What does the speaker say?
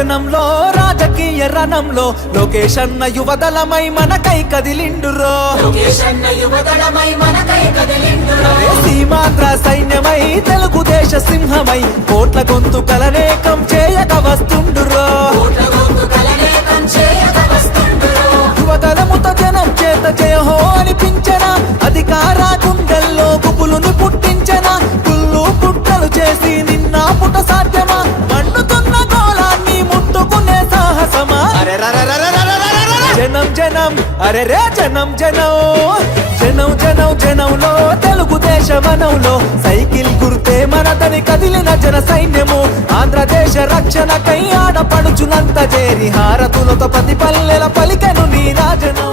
జనంలో రాజకీయ రణంలో లోకేష్ అన్న యువదళమై మనకై కదిలిండురో సీమాంధ్ర సైన్యమై తెలుగుదేశ సింహమై కోట్ల గొంతుకలనేకం చేయక వస్తుండురో యువదళముతో జనం చేత జయహో అనిపించన అధికార గుండెల్లో గుబులుని పుట్టించన పుల్లు పుట్టలు చేసి నిన్న పుట సాధ్యమా మండుతున్న గోళాన్ని ముట్టుకునే సాహసమా జనం జనం అరే రే జనం జనం జనం జనం జనంలో తెలుగుదేశ వనంలో సైకిల్ గుర్తే మనదని కదిలిన జన సైన్యము ఆంధ్రదేశ రక్షణకై ఆడపడుచునంత చేరి హారతులతో ప్రతి పల్లెల పలికెను నీ రాజనం